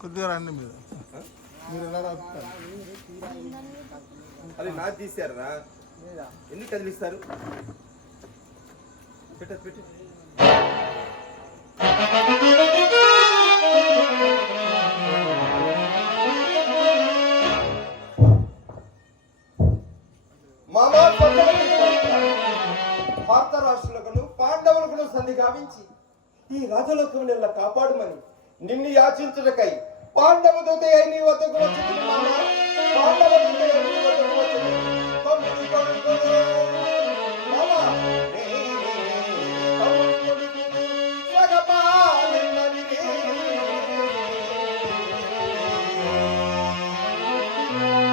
కొద్దిగా రండి మీరు మీరు ఎలా రాస్తారు? అది నా తీసారా? ఎందుకు కదిలిస్తారు? పెట్టదు పెట్టి భారత రాష్ట్రులకు పాండవులకు సంధి గావించి ఈ రాజలోకం నెల కాపాడుమని నిన్ను యాచించుటకై పాండవ దూత అయి నీ వద్దకు వచ్చింది మామ. పాండవ దూత అయి నీ వద్దకు వచ్చింది తమ్ముడు కొడుకులు మామ. తమ్ముడు కొడుకులు సగపాలిన్నది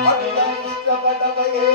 అట్లా ఇష్టపడవయే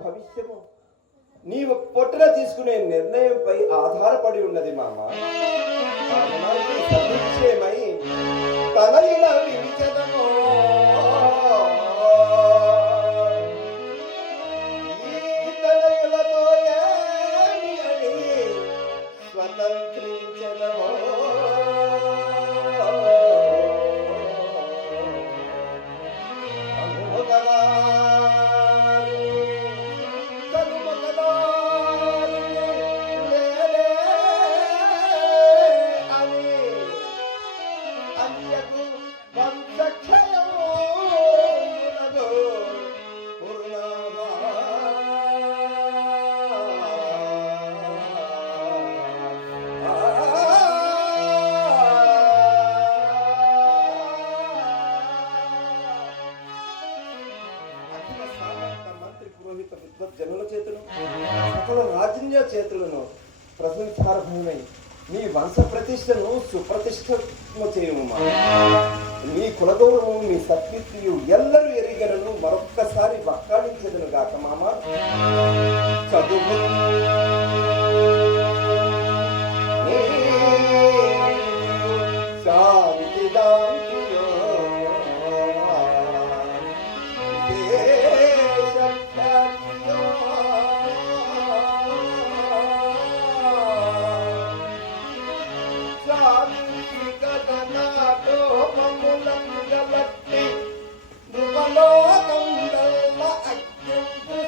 భవిష్యము నీవు పొట్టున తీసుకునే నిర్ణయంపై ఆధారపడి ఉన్నది మామ. సదుక్షేమై తనలిన వివిచదము ఈ తనయులతో ఏమి అని స్వతంత్రించదము. జనుల చేతులు సకల రాజ్య చేతులను ప్రశంసార్హమై నీ వంశ ప్రతిష్టను సుప్రతిష్టము చేయము. నీ కులగౌరవం నీ సత్కీర్తియు ఎల్లరూ ఎరిగలను మరొక్కసారి వక్కాణించదను గాక మామ. చదువు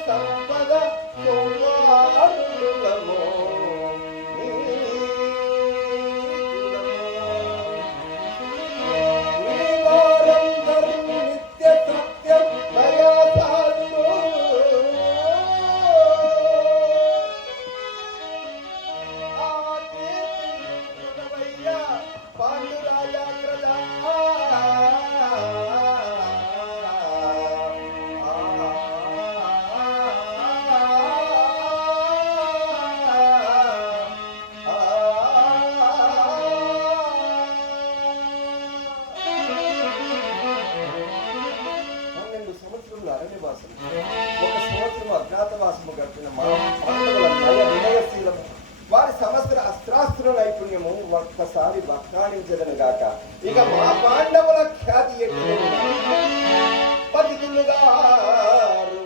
సంపద అజ్ఞాతవాసము గడిపిన మా పాండవుల నయ వినయశీలము వారి సమస్త అస్త్రాస్త్ర నైపుణ్యము ఒక్కసారి వక్కాణించదను గాక. ఇక మా పాండవుల ఖ్యాతి ఎట్టి పతితులుగారు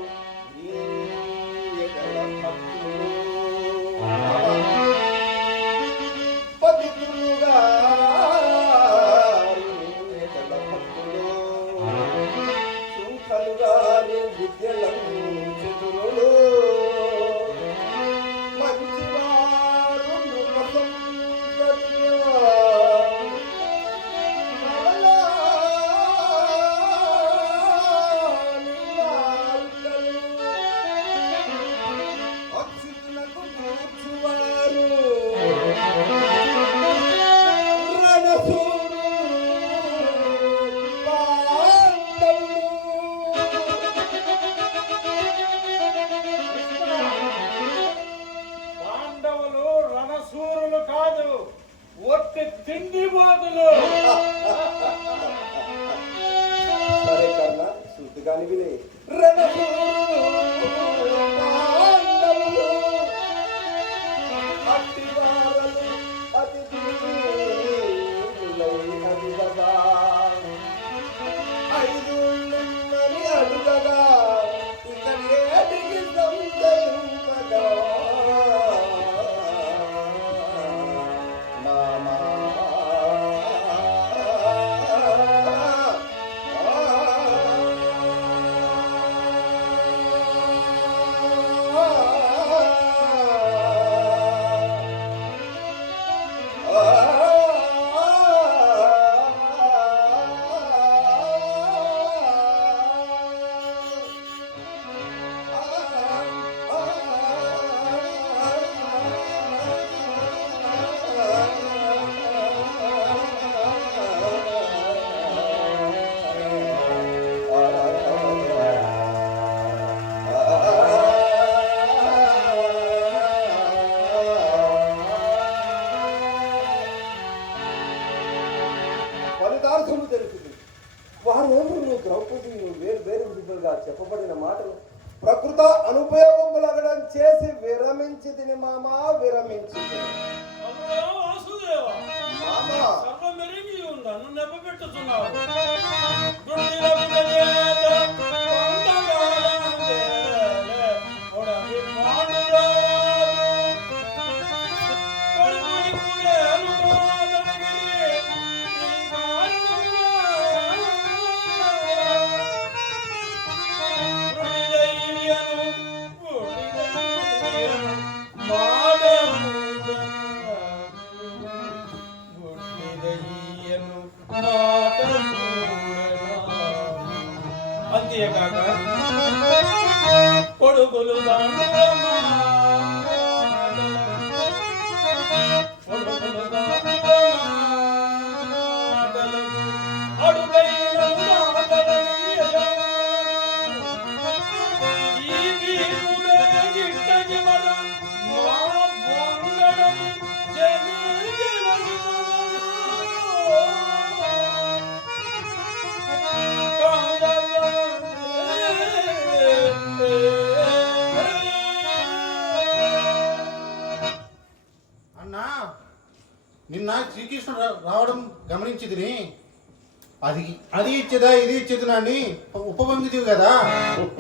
తిండి బాతులు. సరే కర్ణ శుద్ధిగాని వినే అడుగగా ఇక ఏటికి సంశయింపగా ఫలితార్థము తెలుస్తుంది. వారెవరు ద్రౌపది వేరు వేరు విధులుగా చెప్పబడిన మాటలు ప్రకృత అనుపయోగములగడం చేసి విరమించి తిని మామా విరమించి నన్ను నెప్పబెట్టుతున్నావు. అంతేకాక కొడుకులు నిన్న శ్రీకృష్ణుడు రావడం గమనించిదిని. అది ఇచ్చేదా ఇది ఇచ్చేదా అని ఉపబంధితివి కదా.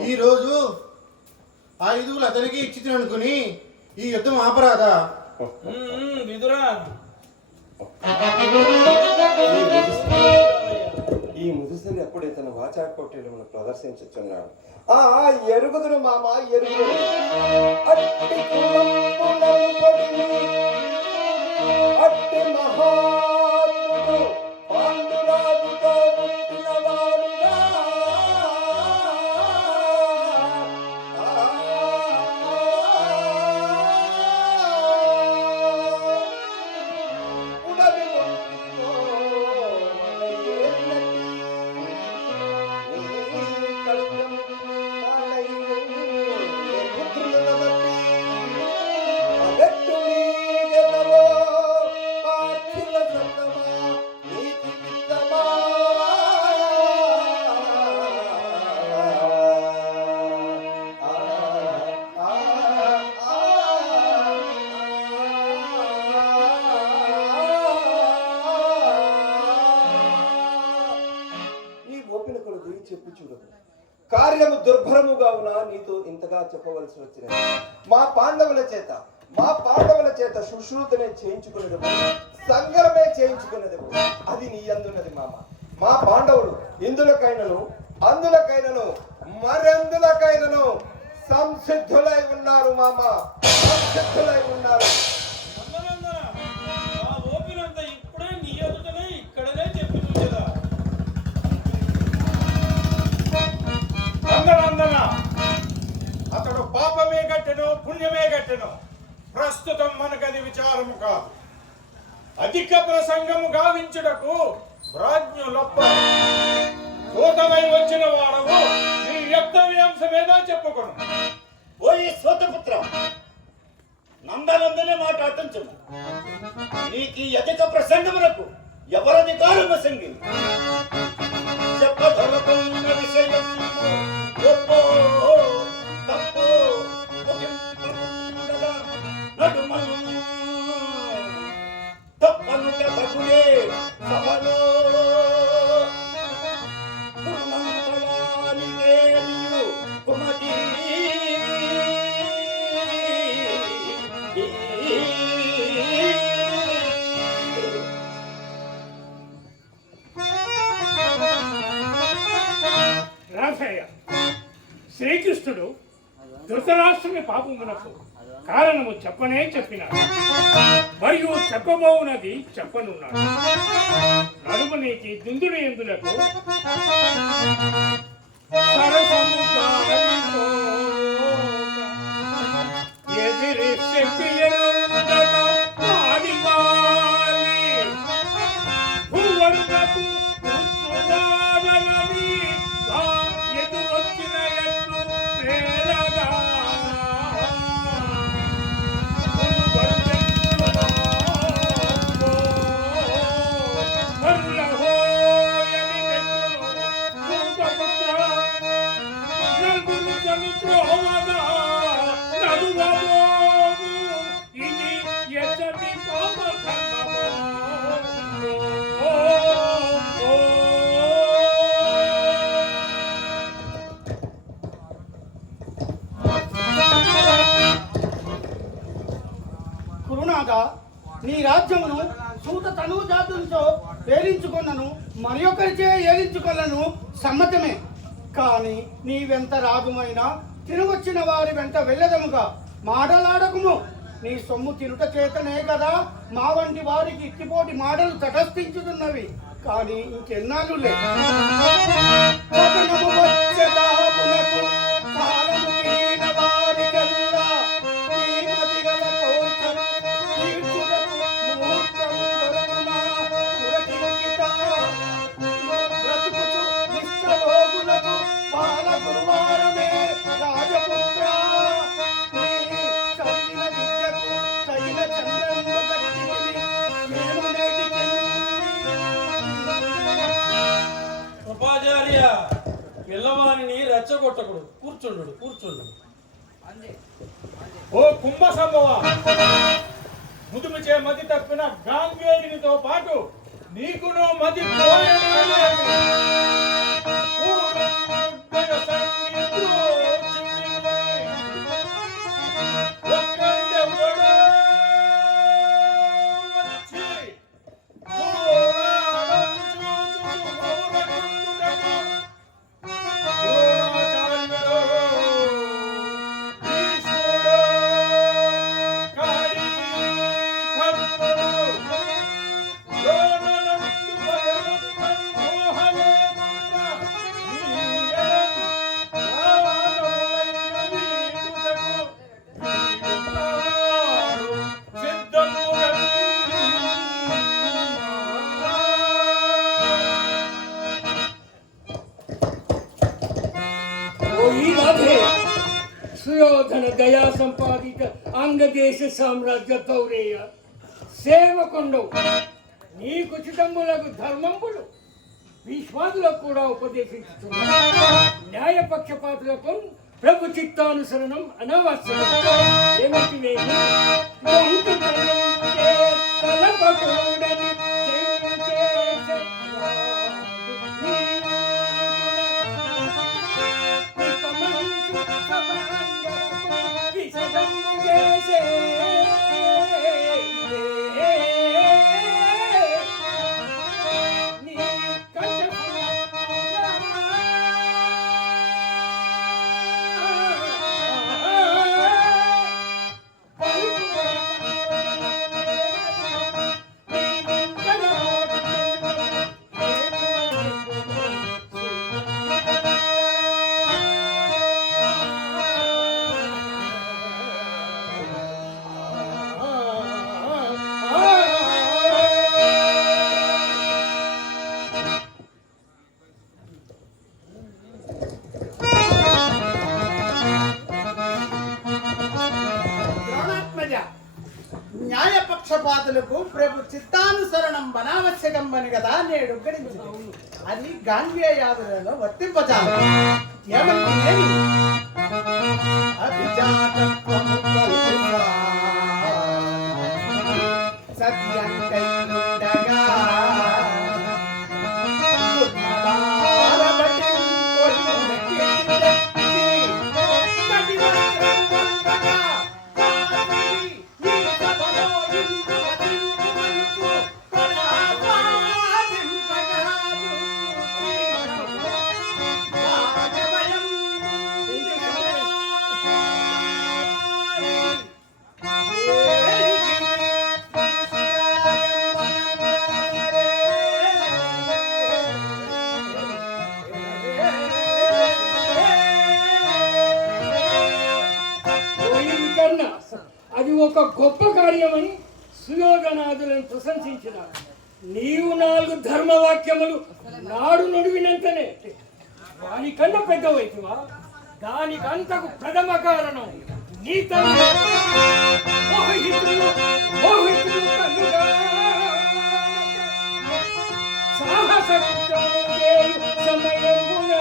ఈ రోజు ఆ ఇదువులు అతనికి ఇచ్చి అనుకుని ఈ యుద్ధం ఆపరాదా? విదురా, ఈ ముదుసరి అప్పుడే తన వాచాకోట్యమును ప్రదర్శించుచున్నాడు. ఆ ఎరుగుదును మామ ఎరుగుదును. అట్టి మహాత్ముడు పాండురాజుతో పుట్టినవాడుగా పుత్రుల పోయి చెప్పి చూడదు. కార్యము దుర్భరముగా ఉన్నా నీతో ఇంతగా చెప్పవలసి వచ్చినది. మా పాండవుల చేత సుశ్రూతనే చేయించుకునేదము, సంగరమే చేయించుకునేదము. అది నీ అందున్నది మామ. మా పాండవులు అందులకైనను మరెందులకైనను సంసిద్ధులై ఉన్నారు మామ, సంసిద్ధులై ఉన్నారు. ఆ ఓపినంతా ఇప్పుడే నీ ఎదుటనే ఇక్కడనే చెప్పి చూసేదా. నందనందన, అతడు పాపమే గట్టెను పుణ్యమే గట్టెను. ప్రస్తుతం మనకది విచారము కాదు. అధిక ప్రసంగము గావించుటకు ప్రాజ్ఞులొప్ప దూతమై వచ్చిన వాడవు నీ వ్యక్తవ్యాంశమేదో చెప్పుకొను. ఓయి సోతపుత్ర, నందనందనే మాట అర్థించము. నీకు ఈ అధిక ప్రసంగములకు ఎవరధికారము సంగిని చెప్పదొరకున్న విషయం ఒప్పో తప్పో ముగింపకుండా నడుమను తప్పనుట తగులే సభలో దుర్మంతలానికే నీవు కుమతి రాధయ్య, శ్రీకృష్ణుడు ధృతరాష్ట్రుని పాపమునకు కారణము చెప్పినాడు, మరియు చెప్పబోవునది చెప్పనున్నాడు. నడుము నీకి దుందుడు ఎందులకు సరసము ఎదిరి శక్తి గురునాథ, నీ రాజ్యమును సూత తనువు జాతులతో వేలించుకున్నను, మరి ఒకరిచే ఏలించుకొనను సమ్మతమే. కాని నీవెంత రాజుమైనా తినవచ్చిన వారి వెంట వెళ్ళదముగా మాటలాడకుము. నీ సొమ్ము తిరుట చేతనే కదా మా వంటి వారికి ఇట్టిపోటి మాటలు తటస్థించుతున్నవి. కానీ ఇంకెన్నాళ్ళు లేదు. ఉపాచార్య, పిల్లవాణిని రెచ్చగొట్టకుడు. కూర్చుండు. ఓ కుంభ సంభవ, ముదుముచే మతి తప్పిన గాంగేయునితో పాటు నీకును మతి సుయోధన దయా సంపాదిత అంగదేశ సామ్రాజ్య తౌరేయ సేవకొండవు. నీకు చిదంబులకు ధర్మంబులు విశ్వాదులకు కూడా ఉపదేశించుతున్నారు. న్యాయపక్షపాతులకు ప్రభు చిత్తానుసరణం అనవసరం. ఏమిటి పక్షపాతులకు ప్రభు చిత్తానుసరణం బనావశ్యకం అని కదా నేడు గడించింది. అది గాంధేయాదులలో వర్తింపజాల ఏమంటే అభిజాతత్వము కల్పుతా సత్యంకై ఉండగా అది ఒక గొప్ప కార్యమని సుయోధనాదులను ప్రశంసించినారు. నీవు 4 ధర్మవాక్యములు నాడు నడువినంతనే వానికన్నా పెద్దవైతివా? దానికంతకు ప్రథమ కారణం నీ తల్లి మోహితులు కన్నుగా సాహస సమయమున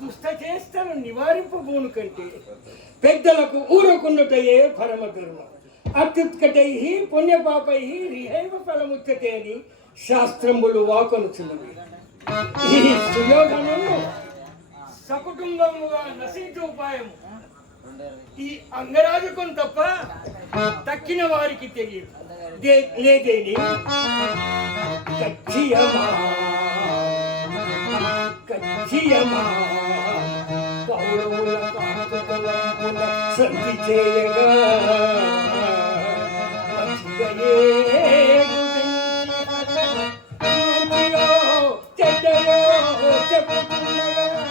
దుష్టచేష్టను నివారింపబోను కంటే పెద్దలకు ఊరకుండుటయే పరమధర్మం. అత్యుత్కటై పుణ్యపాపై రిహైవ ఫలముచ్యతే అని శాస్త్రములు వాకొనుచున్నవి. ఈ సుయోధనము సకుటుంబముగా నశించే ఉపాయము ఈ అంగరాజకం తప్ప తక్కిన వారికి తెలియదు. లేదేని కౌరవుల సంధి చేయగా చెడ్డయో చెప్పుకున్నగా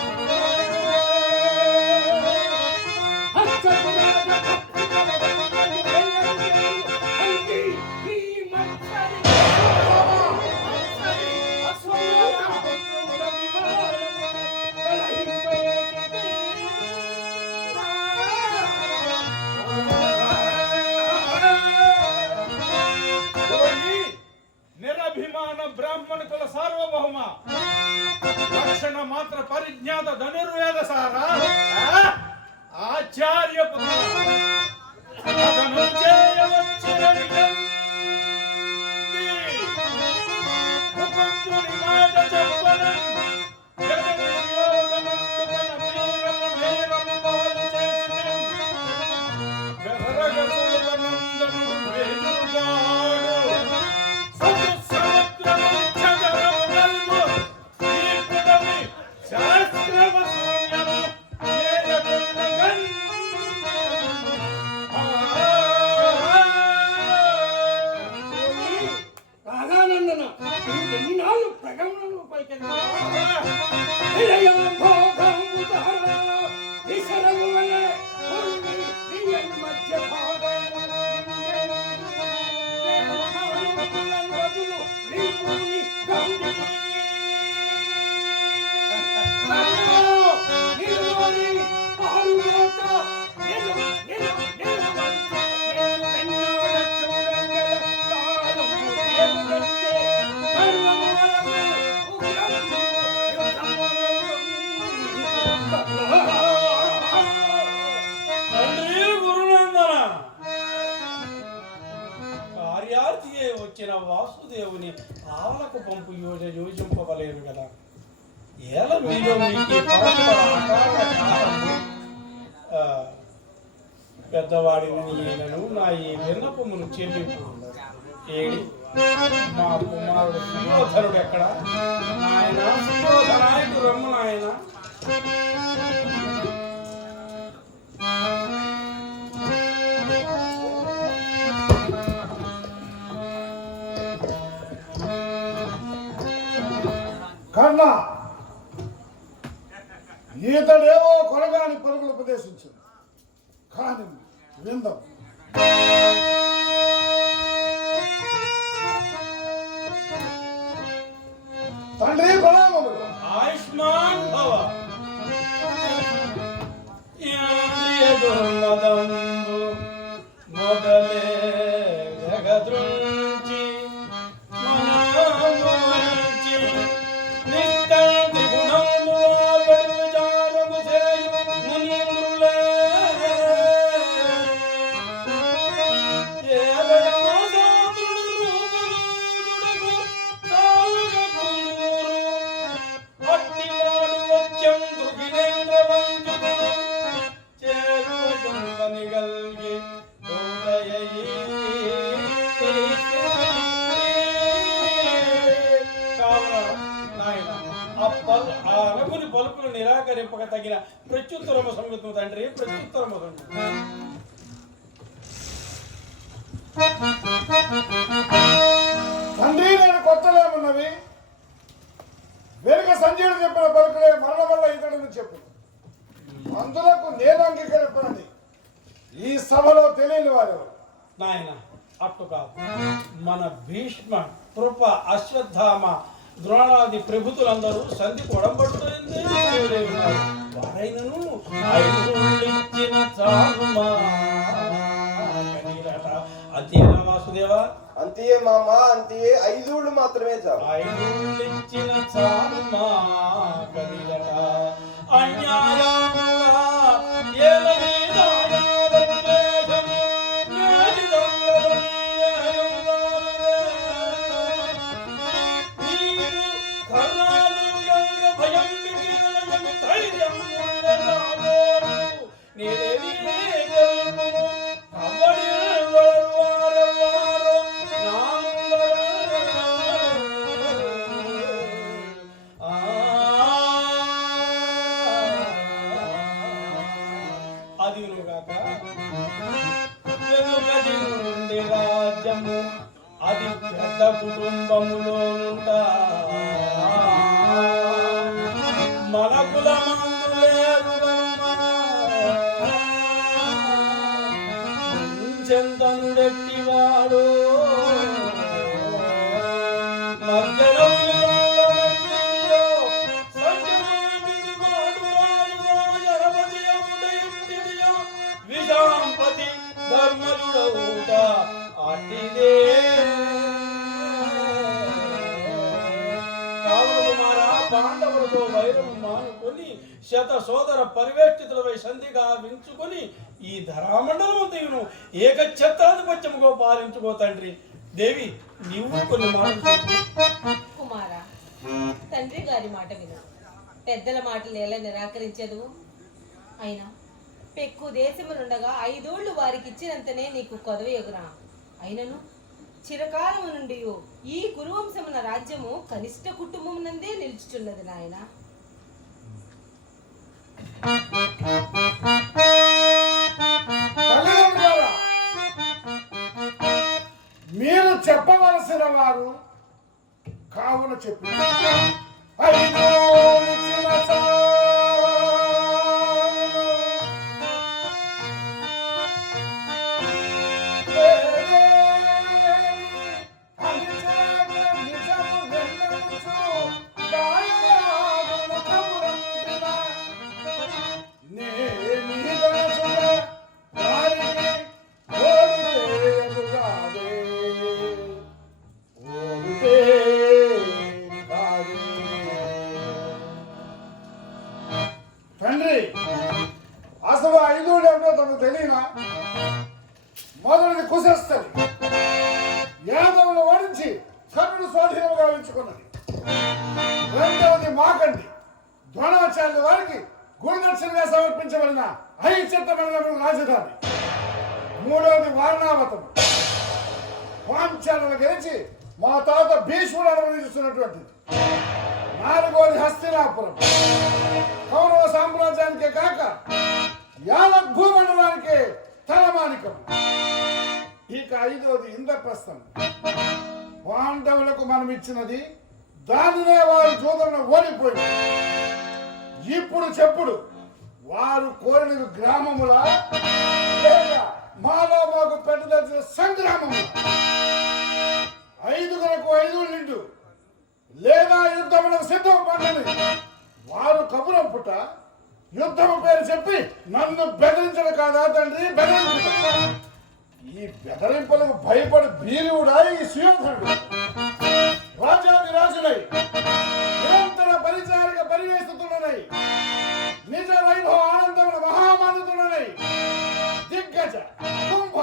నిరభిమాన బ్రాహ్మణ కుల సార్వభౌమ లక్షణ మాత్ర పరిజ్ఞాత ధనుర్వేద సారా ఆచార్య వచ్చిన వాసుదేవుని ఆవలకు పంపు యోజింపవలేను కదా. ఏల మీలో మీకు పెద్దవాడిని నేనను నా ఈ విన్నపమును చెల్లింపు. ఏడి మా కుమారుడు సుయోధనుడు ఎక్కడ? ఆయన సుయోధనాయకు రమ్ము నాయన. కర్ణ ఈతడేవో కొరగాని పరుగులు ఉపదేశించింది కానీ విందం. తండ్రి ప్రణామములు. ఆయుష్మాన్ భవ. ఇంద్రియదుర్మదంబు మొదలే జగదృంచి మనోముంచి నిత్యంతి గుణము వాగడు విచారము చేయు మునీంద్రులే. ఏదయాసాదుడు రూపరూపుడగు సాగపుందూరు అట్టివాడు వచ్చం దుర్గినేంద్రవంతుడు చేరుగల్గి ఆ రఘుని పలుకులు నిరాకరింపక తగిన ప్రత్యుత్తరము సంగతం తండ్రి, ప్రత్యుత్తరము సంగతం. తండ్రి నేను కొత్తలేమున్నవి వెనుక సంజయుడు చెప్పిన పలుకులే మరల వల్ల ఇతడుని చెప్పు. అందులకు నేను అంగీకరింపనని ఈ సభలో తెలియని వారు. నాయన అట్టు కాదు. మన భీష్మ, కృప, అశ్వత్థామ, ద్రోణాది ప్రభుతులందరూ సంధి కొడంబడుతుంది. వారైనను ఐదుళ్ళిచ్చిన చాలుమా కనీరట. అంతేనా వాసుదేవా? అంతే మామ, అంతే. 5 ఊళ్ళు మాత్రమే చాలు. ఐదుళ్ళిచ్చిన చాలుమా కనీరట. అన్యాయంగా అది పెద్ద కుటుంబములో ఉంటా మన కులమంతులేరుచెంతనుడెట్టివాడు విషాంపతి ధర్మజుడవుట అట్టిదే. పాండవులతో వైరము మానుకొని శత సోదర పరివేష్టితులపై సంధిగా వించుకొని ఈ ధరామండలమంతయును ఏకఛత్రాధిపత్యముగా పాలించుకో తండ్రి. దేవి నీవు కొన్ని మాటలు చెప్పు. కుమారా, తండ్రి గారి మాట విను. పెద్దల మాటలు ఎలా నిరాకరించదు? అయినా పెక్కు దేశములుండగా 5 ఊళ్ళు వారికి ఇచ్చినంతనే నీకు కొదవ ఎగురా. అయినను చిరకాలము నుండి ఈ కురువంశమున రాజ్యము కనిష్ట కుటుంబం నందే నిలుచుచున్నది నాయన. మీరు చెప్పవలసిన వారు కావున చెప్పి తండ్రి అసలు 5 ఏమిటో తనకు తెలియనా? మొదటిది కుశస్థలి, యాదవులు ఓడించి కర్ణుడు స్వాధీనముగా ఉంచుకున్నది. రెండవది మాకండి, ద్రోణాచార్యుల వారికి గురుదక్షిణగా సమర్పించబడిన 5 చట్టమైన రాజధాని. మూడవది వారణావతం, పాంచాలను గెలిచి మా తాత భీష్ముడు అనుభవిస్తున్నటువంటిది. 4వది హస్తినాపురం, కౌరవ సామ్రాజ్యానికే కాక యావత్ భూమండలానికే తలమానికం. ఇక 5వది ఇంద్రప్రస్థం. పాండవులకు మనం ఇచ్చినది దానినే వారు జూదంలో ఓడిపోయింది. ఇప్పుడు చెప్పుడు వారు కోరిన గ్రామముల లేక మాలో మాకు పెట్టదలిచిన సంగ్రామముల 5గులకు 5 నిండు లేదా యుద్ధములకు సిద్ధపడని వారు కబురం పుట్ట యుద్ధము పేరు చెప్పి నన్ను బెదిరించడం కాదా తండ్రి? బెదిరించడం. ఈ బెదిరింపులకు భయపడి బీరువుడా ఈ సుయోధనుడు? రాజాది రాజులై నిరంతర పరిచారిక పరివేస్తున్నై నిజ వైభవ ఆనందముల మహామానుతున్నై దిగ్గజ కుంభ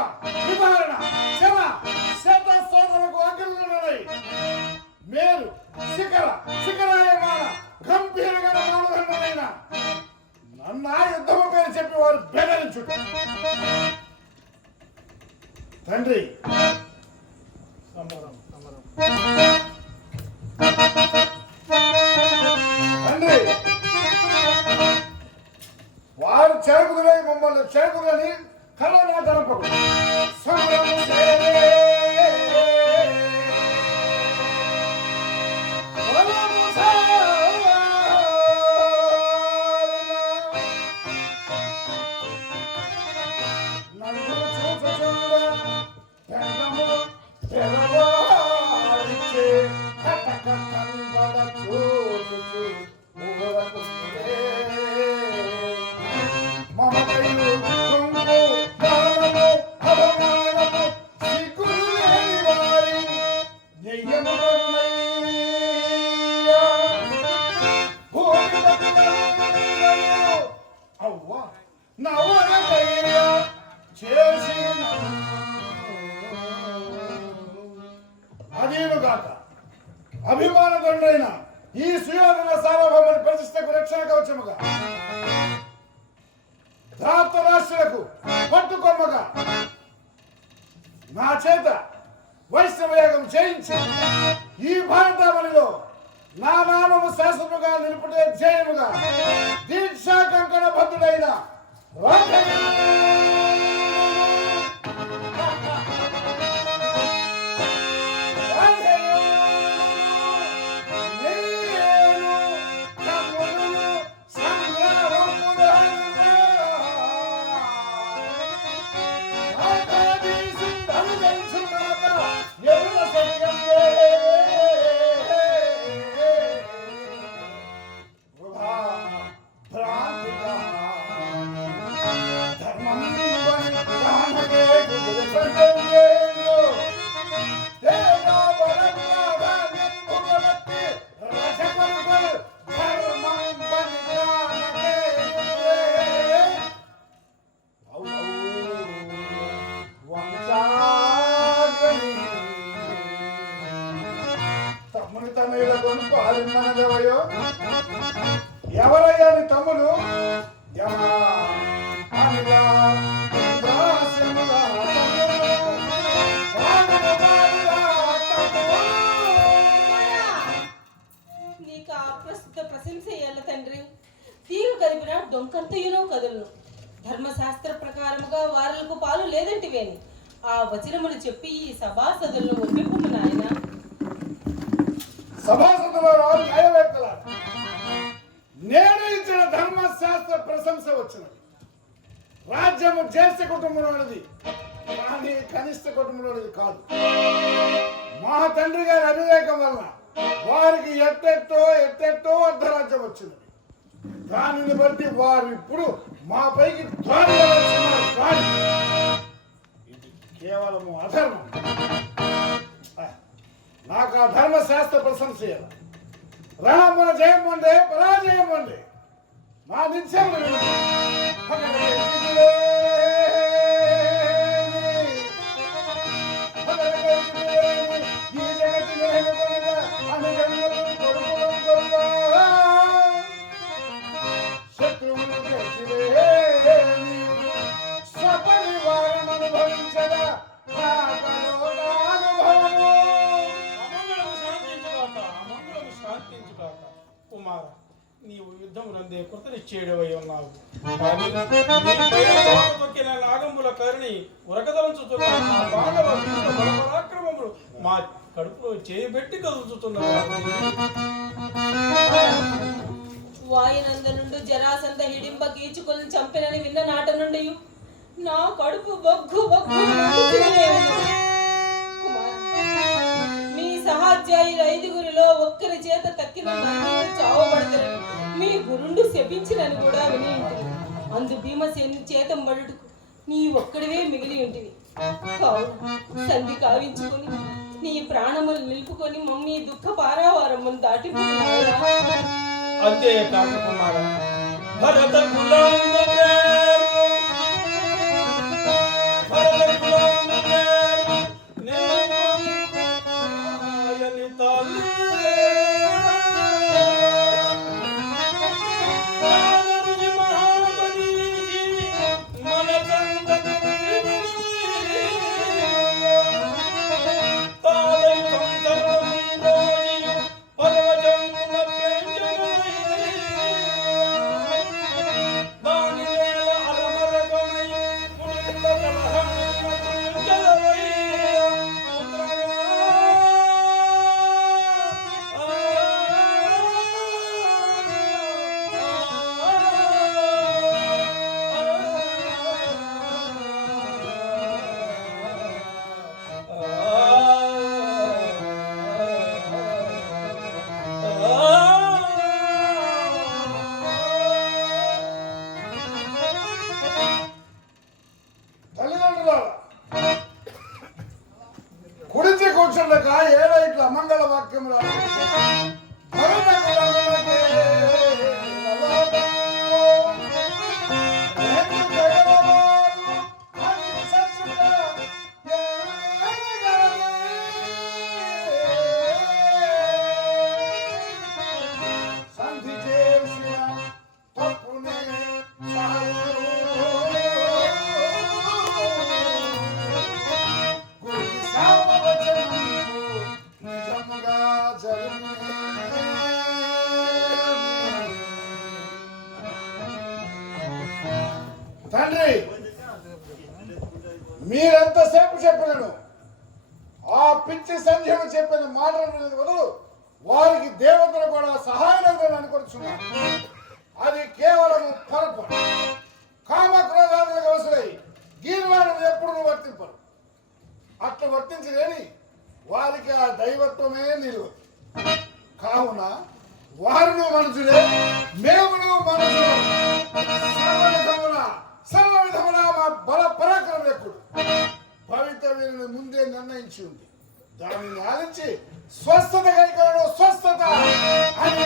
విధారణ శవ శత సోదరులకు అగ్రులున్నై మేరు శిఖర శిఖరాయమాన గంభీరగా మానవులైన నన్ను ఆ యుద్ధము పేరు చెప్పి వారు బెదిరించుట తండ్రి. తండ్రి వారు చెరుకుదురై మమ్మల్ని చెరుకుదని కలనా తలపకు. అదేనుగాక అభిమాన దండైన ఈ సుయోధన సార్వభౌముని ప్రతిష్టకు రక్షణ కవచముగా ధార్తరాష్ట్రులకు పట్టుకొమ్మగా నా చేత వైష్ణవయాగం చేయించి ఈ భారతావనిలో నా నామము శాసనముగా నిలుపుటే జయముగా దీక్షా కంకణ బద్ధుడైన ఎవరయ్యా నీ తమ్ముడు? నీకు అప్రస్తుత ప్రశంస అయ్యాల తండ్రి. తీరు కదిపిన డొంకంతయునో కదులను ధర్మశాస్త్ర ప్రకారముగా వారలకు పాలు లేదంటివేని ఆ వచనములు చెప్పి ఈ సభాసదులను ఒప్పింపు నాయన. సభాసదుల న్యాయవేత్తల నేను ఇచ్చిన ధర్మశాస్త్ర ప్రశంస వచ్చినది. రాజ్యము జ్యేష్ఠ కుటుంబంలోనిది కానీ కనిష్ట కుటుంబంలోనిది కాదు. మా తండ్రి గారి అవివేకం వలన వారికి ఎట్టెట్టో అర్ధరాజ్యం వచ్చింది. దానిని బట్టి వారు ఇప్పుడు మా పైకి ఇది కేవలము అధర్మం. నాకు ఆ ధర్మశాస్త్ర ప్రశంస చేయాలి. రణమున జయం ఉండే పరాజయం ఉండే నా నిత్యం ఈ జగతి శత్రువులు స్వపరివారం అనుభవించదా కుమార నీవు యుద్ధం రందే కృతనిశ్చయుడవై ఉన్నావు. కానీ నీ పైన తొక్కిన నాగంబుల కరుణి ఉరకదలంచుతున్న పాండవ పరాక్రమములు మా కడుపులో చేయబెట్టి కదులుతున్నారు. వాయునందనుండు జరాసంద హిడింప కీచుకుని చంపినని విన్న నాట నుండి నా కడుపు బొగ్గు బొగ్గు మండుతూనే ఉన్నది. మీ సహాధ్యాయులు 5గురిలో ఒక్కరి చేత తక్కిన నలుగురు చావబడతారని మీ గురుండు శపించినని కూడా విని ఉంటుంది. అందు భీమసేని చేతం బడుటకు నీ ఒక్కడివే మిగిలి ఉంటుంది. కావున సంధి కావించుకొని నీ ప్రాణములు నిలుపుకొని మమ్మీ దుఃఖ పారావారమ్మను దాటిపోయినా. అంతే కాక కుమార, భరత కులంబు పేరు, భరత కులంబు పేరు, నిన్నయని తల్లి కాదరుని మహామనీషి మన సంతతి తాదై సంతరమందోజి పరవజంగుల ప్రేంజనై దానివేళ అలమరగమై పుణ్య కలహంజలవై తల్లిదండ్రులారా, కుడిచి కూర్చుండక ఏడ ఇట్లా మంగళ వాక్యములు సంధి చేసిన తప్పునే గురి సావవచనము నిజముగా జరుగునే. తండ్రి, మీరెంతసేపు చెప్పినను ఆ పిచ్చి సంధ్యను చెప్పిన మాటలు వదలు వారికి దేవతలు కూడా సహాయం అనుకొచ్చున్నారు. అది కేవలం పొరపాటు. కామక్రోధాదులకు అవసరై గీర్వాణం ఎప్పుడు వర్తింపరు. అట్లా వర్తించలేని వారికి ఆ దైవత్వమే నిలువ. కావున వారిను మనుషులే, మేమును మనుషులు. సర్వ విధముల మా బల పరాక్రమం ఎక్కుడు భవితవ్యులను ముందే నిర్ణయించి ఉంది. దానిని ఆలించి స్వస్థత కలిగిన స్వస్థత అని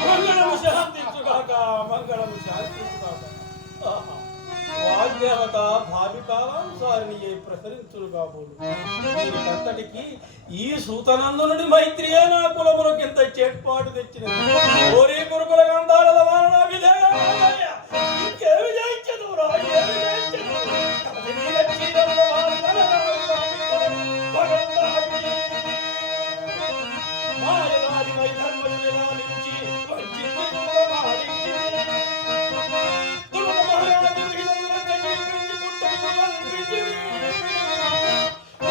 మంగళము శాంతించుగాక, మంగళము శాంతించుగాక. ఆహా, వాగ్దేవత భావి కాలానుసారిని ప్రసరించును కాబోలు. దీనికంతటికి ఈ సూతనందునుడి మైత్రియే నా కులములకు ఇంత చేట్పాటు తెచ్చినది. ఓరి కురుకుల గంధాల వారణ విధేయ ఇంకేమి జయించదురా, ఏమి జయించదు. కదలి నీల చీరముల వారణ మాయదారి వై ధర్మజుని లాలించి వంచింది మాడించి దుర్గ మహారాజు విధముల తగ్గించి పుట్టము వంచింది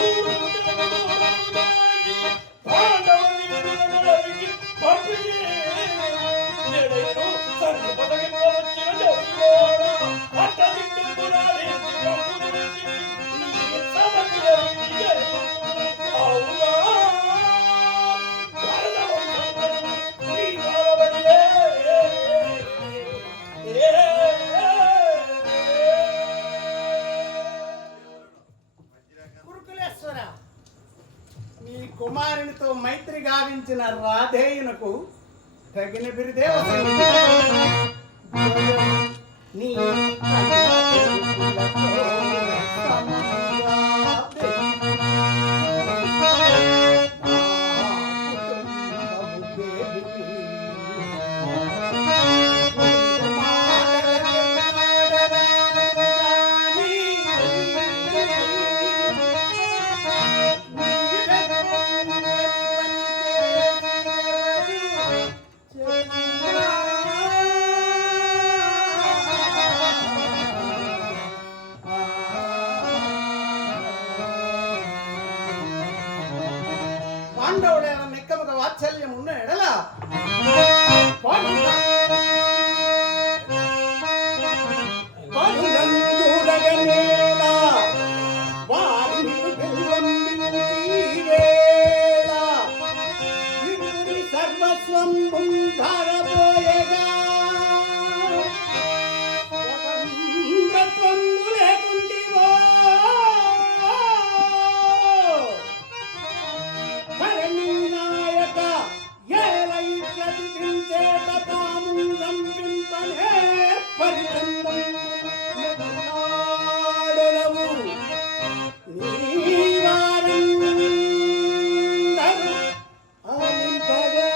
ఊరు పుట్టము దూరముదాచి పాండవుని విధులకి పంపించి నేడైను సర్వ పదగింపవచ్చిన జోడివాడ అట్టదిట్టు గుడాలించి పంపుదించి నీ సమగ్రరించి అవునా కురుకులేశ్వర, నీ కుమారునితో మైత్రి గావించిన రాధేయునకు తగిన బిరుదే నీ పాండవుడైన మెక్కమక వాత్సల్యం ఉన్న ఎడల సర్వస్వం ధారపోయేగా స్వతంత్రత్వం లేకుండివో నాయక ఏలై ప్రతిపించే తాము సంపింపనే పరిచందం నాడలవు నీవారందరూ ఆలింపగా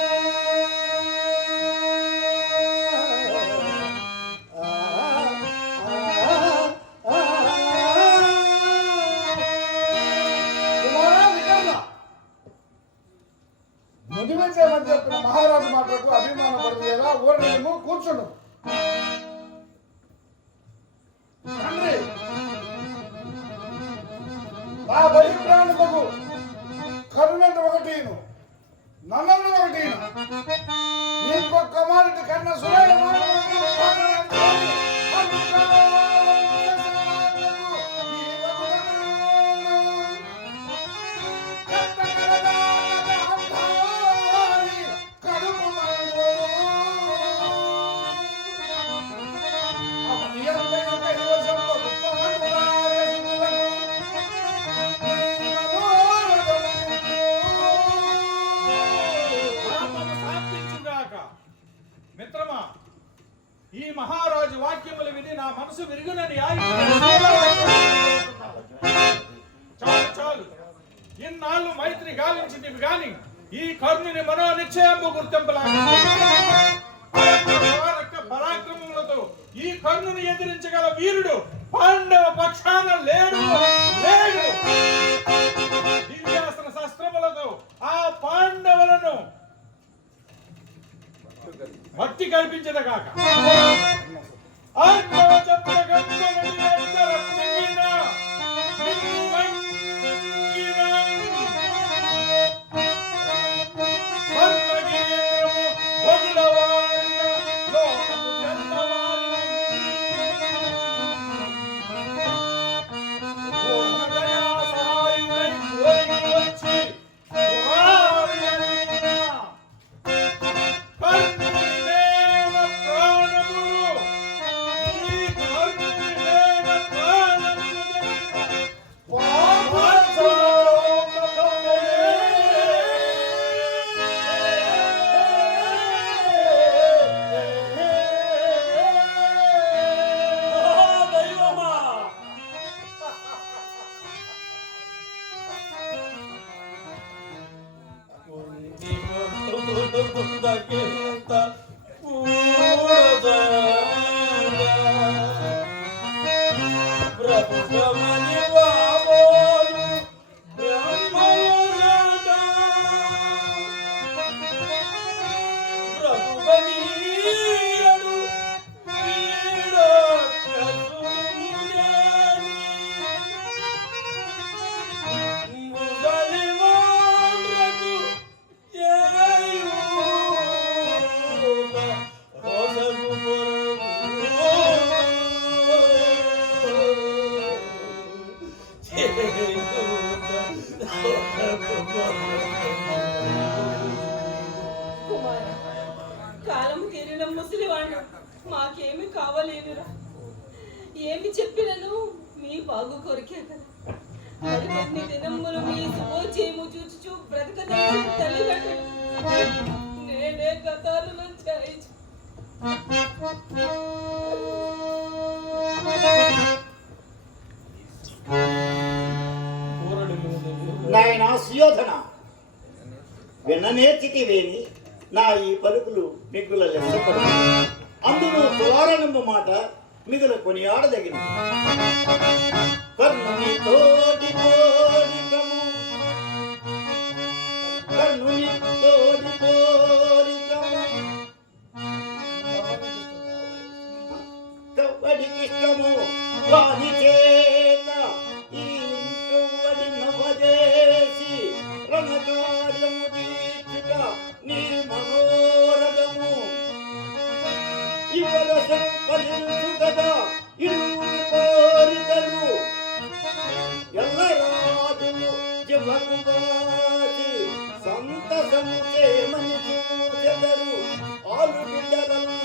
ముదిమేసేమని చెప్పిన మహారాజు మాటలకు అభిమాన పడుతుందా ఓడము కూర్చుండు. తండ్రి నా బహిప్రాణులకు కరుణంత ఒకటిను నన్ను ఒకటిను ఇంకొక మాటి కన్నా మిత్రమా, ఈ మహారాజు వాక్యములు విని నా మనసు విరుగునని చాలు చాలు. ఇన్నాళ్ళు మైత్రి గాలించింది గాని ఈ కర్ణుని మనో నిశ్చయము గుర్తింపలాగా పరాక్రమములతో ఈ కర్ణుని ఎదిరించగల వీరుడు పాండవ పక్షాన లేడు లేడు. దివ్యాసన శస్త్రములతో ఆ పాండవులను భక్తి కల్పించద కాక కాలము తీరిన ముసలివాడు మాకేమి కావలేనురా. ఏమి చెప్పినను మీ బాగు కొరికే కదా. మరికొన్ని దినములు మీ శుభోజయము చూచుచు బ్రతకదలిచిన తల్లిదండ్రులు నేనే గతాలను చాయించు. నాయనా సుయోధన, విన్ననేర్చితివేని నా ఈ పలుకులు మిగుల లెక్కపడు. అందులో తులారనమ్మ మాట మిగుల కొనియాడదగిన. కర్ణుని తోడి కోరికము, కర్ణుని తోడి కోరికము కవ్వడికిష్టము వాని చేత ఈ ఇంకొవ్వడి నవజేసి రణకార్యము కలిసి కదా ఇరువురి కోరికలు ఎల్ల రాజులు జివ్వకు బాచి సంతసము చేయమని చెదరు ఆలు బిడ్డలను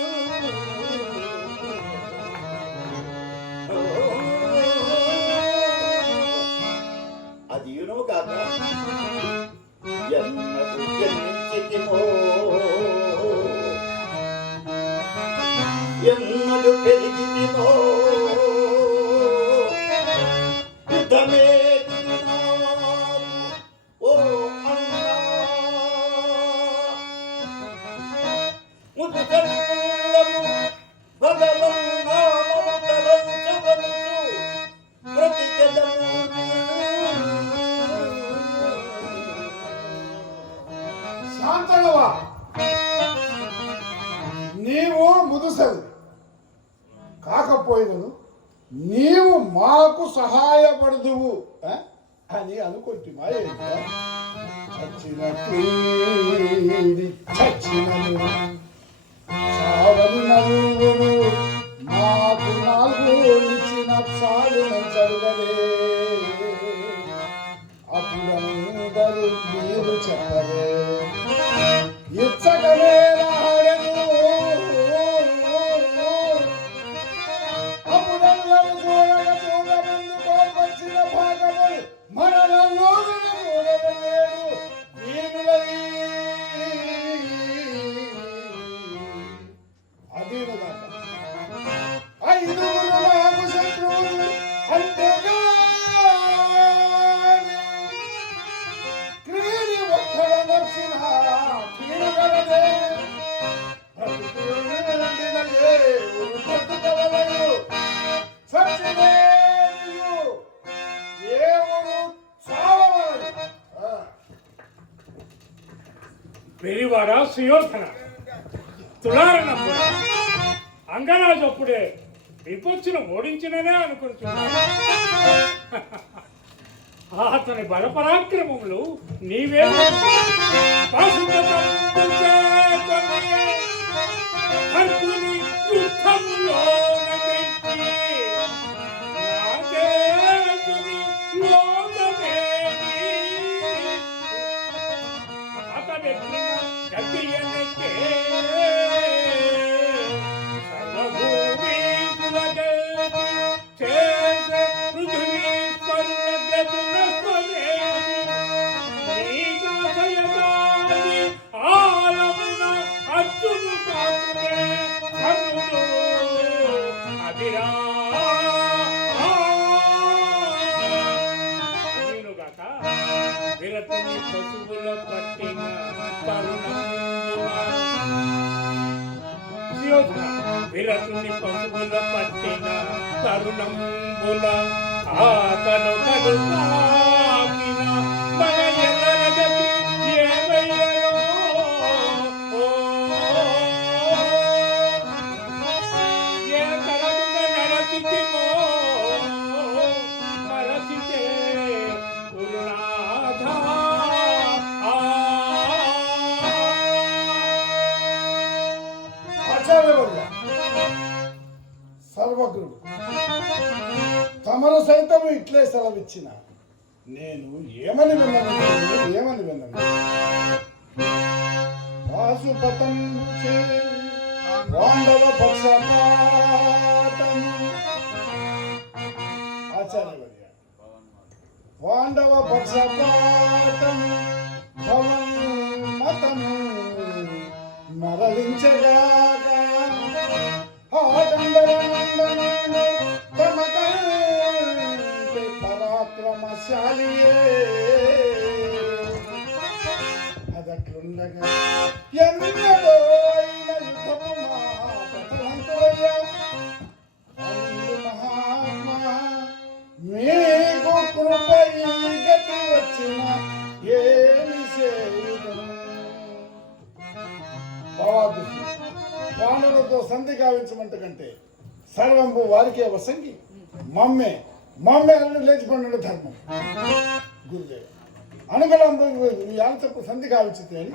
అది యునో కాక ఎన్నడు జన్మించితిమో ఎన్నడు పెరిగితిమో యుద్ధమే ఓ అన్నా ముద్దు తల్లము భగవన్నామము తలంచవనుచు బ్రతికెదము శాంతనవా నీవు ముదుసలి కాకపోయినను నీవు మాకు సహాయపడదువు అని అనుకుంటుమా చచ్చినట్టు చచ్చినము చావని నలుగురు మాకు నాలుగు ఇచ్చిన చాలు చదువలే అప్పుడందరూ మీరు చెప్పలే ఇచ్చగలే రాడను అప్పుడందరూ చూడగ చూడమందు కోల్పొచ్చిన భాగము మనలలో చూడలేడు వీరులై అదీనుగా ఐదుగురు నాకు శత్రువులు అంతేగా క్రీడి ఒక్కడ నచ్చిన కీడుగలదే బ్రతుకులే బ్రతుకవలయు సత్యమేయు ఏవురు చావవలయు పెరివాడ సుయోధన తులారనప్పుడు అంగరాజు అప్పుడే విపొచ్చును ఓడించిననే అనుకుంటున్నాను. అతని బలపరాక్రమములు నీవే విరతుని పశువుల పట్టిన విరతుని పశువుల పట్టిన తరుణంబుల ఆతను కడుపాకిన మన ఎల్లర గతి ఏమయ్యో ఏ కరమున నరచితిమో మరచితే గురునాథ ఆచార్యవర్య సర్వజ్ఞుడు తమరు సైతం ఇట్లే సెలవిచ్చిన నేను ఏమని విన్నాను వాసుపతం వాండవ పక్షపాతం ఆచార్యవర్య వాండవ పక్షపాతం భవం మతం మరలించగాక పరాక్రమశాలియే అదట్లుండగా ఎన్నడో అయిన యుద్ధము మా పథవంతులయ్యా మహాత్మా మీకు కృప ఈ గతి వచ్చిన ఏమి చేయడం వానరులతో సంధి గావించమంట కంటే సర్వంబు వారికే వసంగి మమ్మే అల్లు లేచిపడిన ధర్మం గురుదేవ అనుగలంబు ఈ ఆలతపు సంధి గావించితే అని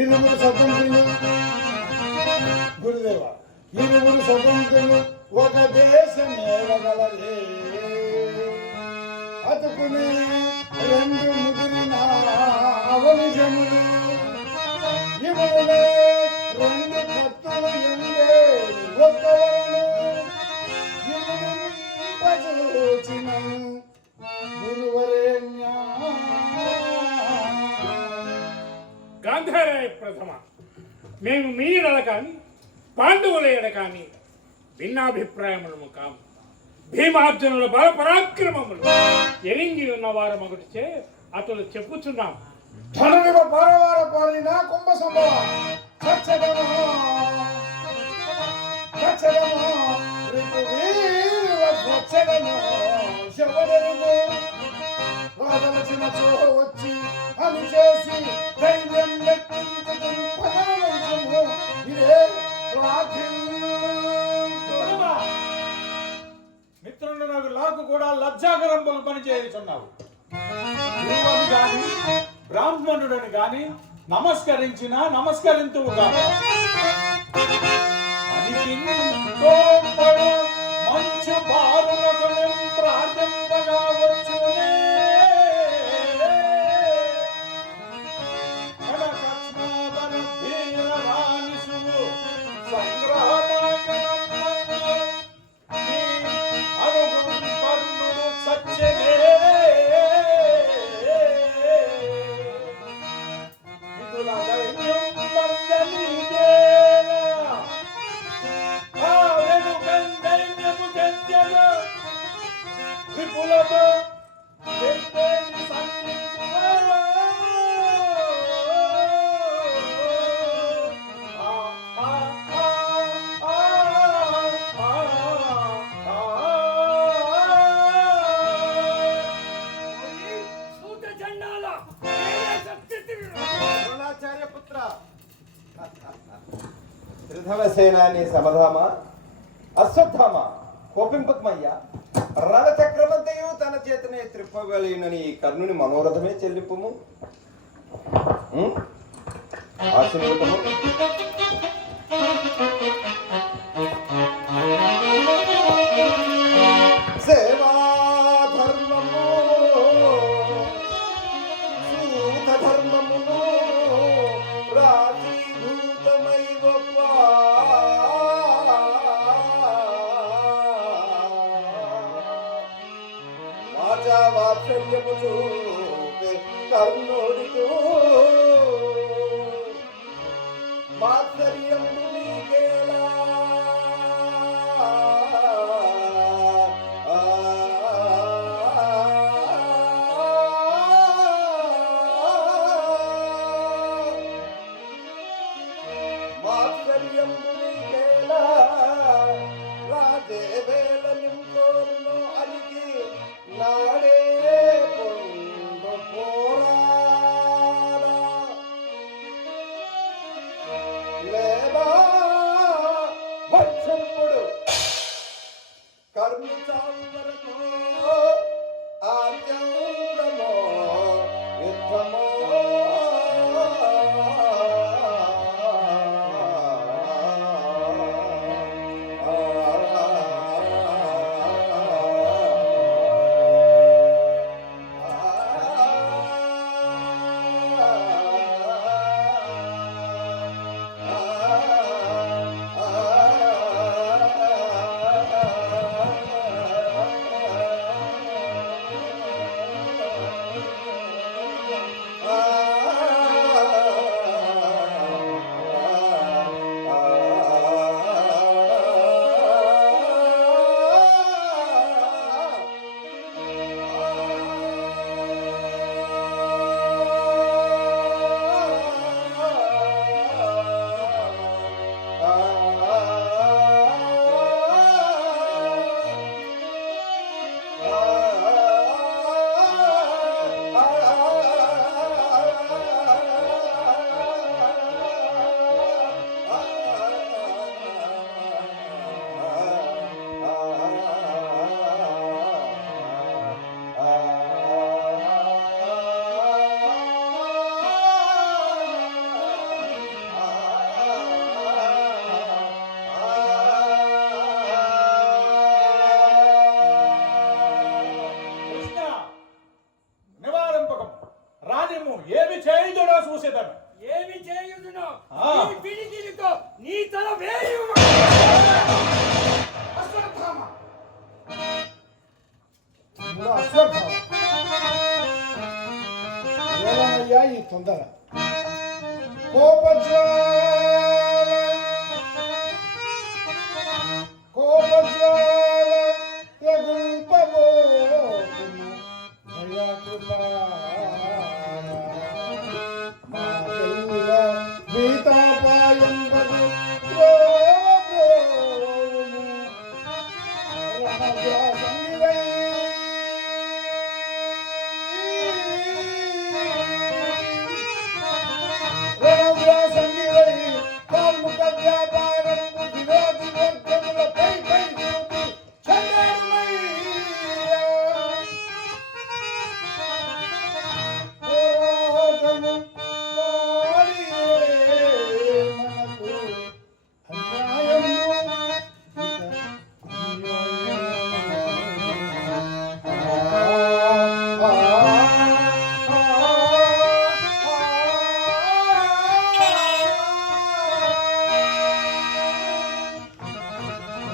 ఇరువురు సత్యం గురుదేవ ఇరువురు స్వతంత్రులు ఒక దేశమేవగలరే అతుకునే రెండు ముదిరిన అవనిజములు ఇవులే రెండు కత్తులు ఎండే ఒక్కవరను ఇవులింపజూచిన గురువరేణ్యా. గాంధారాయ ప్రథమ, మేము మీ ఎడల కానీ పాండవుల ఎడ కానీ భిన్నాభిప్రాయములము కాము. భీమార్జునుల బల పరాక్రమములు ఎరింగి ఉన్నవారు ఒకటిచే అతడు చెప్పుచున్నాం. ధనుడివ పారవార పారిన కుంభ సంభవ ఖచ్చదము ఖచ్చదము రిపువీరుల ఖచ్చదము శవదరుగు రాదలచిన చోహ వచ్చి అని చేసి ధైర్యం లెక్కించుకుని పగలవంచము ఇదే మిత్రుడు నాకు కూడా లజ్జాకరంబులు పని చేయుచున్నావు. గురువుని గాని బ్రాహ్మణుడని గాని నమస్కరించినా నమస్కరింతువు కాక మంచు బారులకు ప్రార్థింపగా వచ్చునే త్రిధవసేనాని సమధామ అశ్వత్థామ కోపింపకమయ్యా. రణచక్రమంతయు తన చేతనే త్రిప్పగలిగినని ఈ కర్ణుని మనోరథమే చెల్లింపుము. ఆశీర్వదము. సేవాధర్మము సూతధర్మమును రాజీభూతమై గొప్ప వాత్సల్యము చూపే కర్ణుడికు మాత్సర్యము నీకేలా మాత్సర్యము నీకేలా రాజే వేల నింకోరును అలికి నాడే పొందు పోరాడా నిమ్ము ఏమి చేయుదుడో చూసేదాను. ఏమి చేయుదునో ఆ. ఈ పిడికిలితో నీ తల వేయు. అశ్వత్థామ మూడో అశ్వత్థామ ఏమయ్యా ఈ తొందర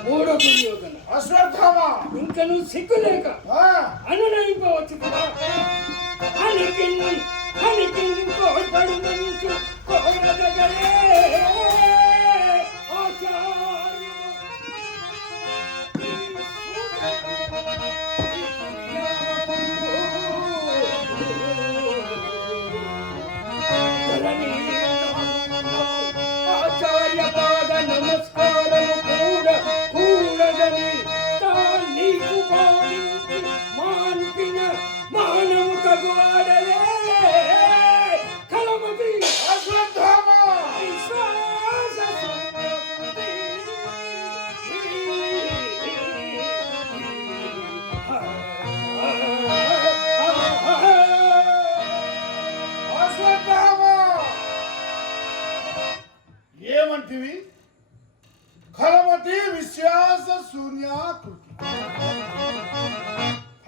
మూడో దుర్యోధన అశ్వత్థామ ఇంకా నువ్వు సిగ్గులేక అనునయింపవచ్చు కదా. అనికి కోల్పడుమంచు కోరదగలే ఆచార్యుడు. ఆచార్య పాద నమస్కారము కూడా కూడదని నీకు భావించి మాన్పిన మానవు తగువాడలే కలమది అశ్వత్థామ విశ్వాస సంపత్తి. అశ్వత్థామ ఏమంటివి కలమతి విశ్వాస శూన్యాకృతి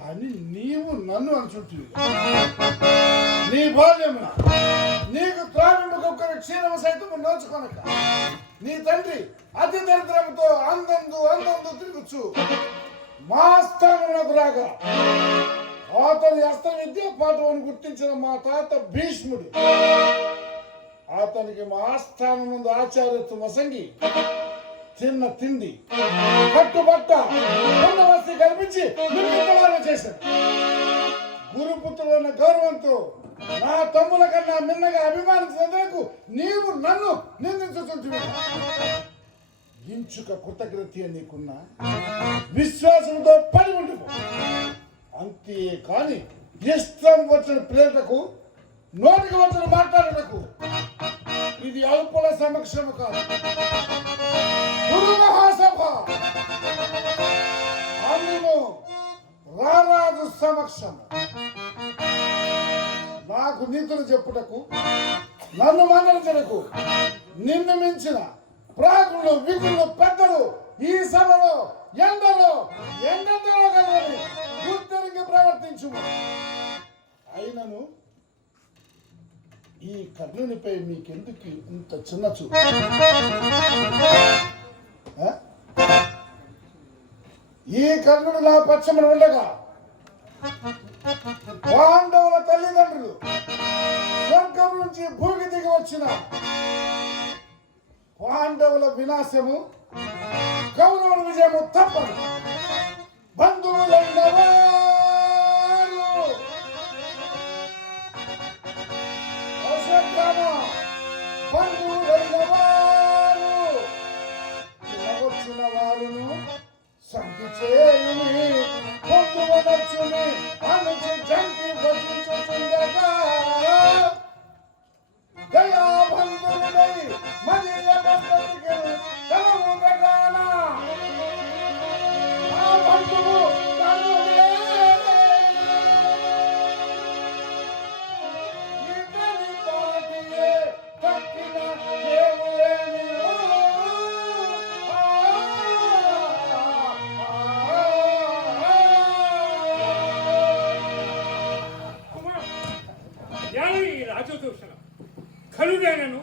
అని నీవు నన్ను అనుచుంటివి. నీ బాల్యమున నీకు త్రాగుండుకొక్కరి క్షీణము సైతము నోచుకొనక నీ తండ్రి అతి దరిద్రముతో అందందు తిరుగుచు మా స్థానమునకు రాగా అతని అస్త విద్య పాఠమును గుర్తించిన మా తాత భీష్ముడు అతనికి మా ఆస్థానం ముందు ఆచార్యత్వం వసంగి తిన్న తిండి కట్టుబట్ట ఉన్న వస్తు కల్పించి నిర్మితవారం చేశాడు. గురుపుత్రుడు అన్న గౌరవంతో నా తమ్ముల కన్నా మిన్నగా అభిమానించినందుకు నీవు నన్ను నిందించుతుంటివి. ఇంచుక కృతజ్ఞత నీకున్న విశ్వాసంతో పడి ఉండిపో. అంతే కాని ఇష్టం వచ్చిన ప్రేరణకు నోటికి వచ్చిన మాట్లాడటకు ఇది అల్పుల సమక్షము కాదు, గురు మహాసభ అందును రారాజు సమక్షము. నాకు నీతులు చెప్పుటకు నన్ను మందలించటకు నిన్ను మించిన ప్రాగులు విగులు పెద్దలు ఈ సభలో ఎందరో కలవని గుర్తెరిగి ప్రవర్తించుము. అయినను ఈ కర్ణునిపై మీకెందుకు ఇంత చిన్న చూపు? ఈ కర్ణుడు నా పక్షమున ఉండగా పాండవుల తల్లిదండ్రులు స్వర్గం నుంచి భూమి దిగి వచ్చిన పాండవుల వినాశము కౌరవుల విజయము తప్పదు. బంధువులైన వచ్చిన వారును సంధి చేయుని పొందువనొచ్చుని అనుచి జంకి భజించుచుండగా దయాబంధువుడై మదియ భక్తికి కలముండగాన ఆ బంధువు కనుడే యాని ఈ రాజదూషణ కలుడైనను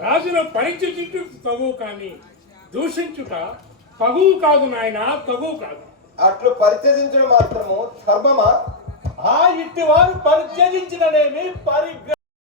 రాజును పరిచయించుట తగువు కానీ దూషించుట తగువు కాదు నాయన, తగువు కాదు. అట్లు పరిచయించడం మాత్రము ధర్మమా? ఆ ఇట్టి వారు పరిత్యజించిననేమి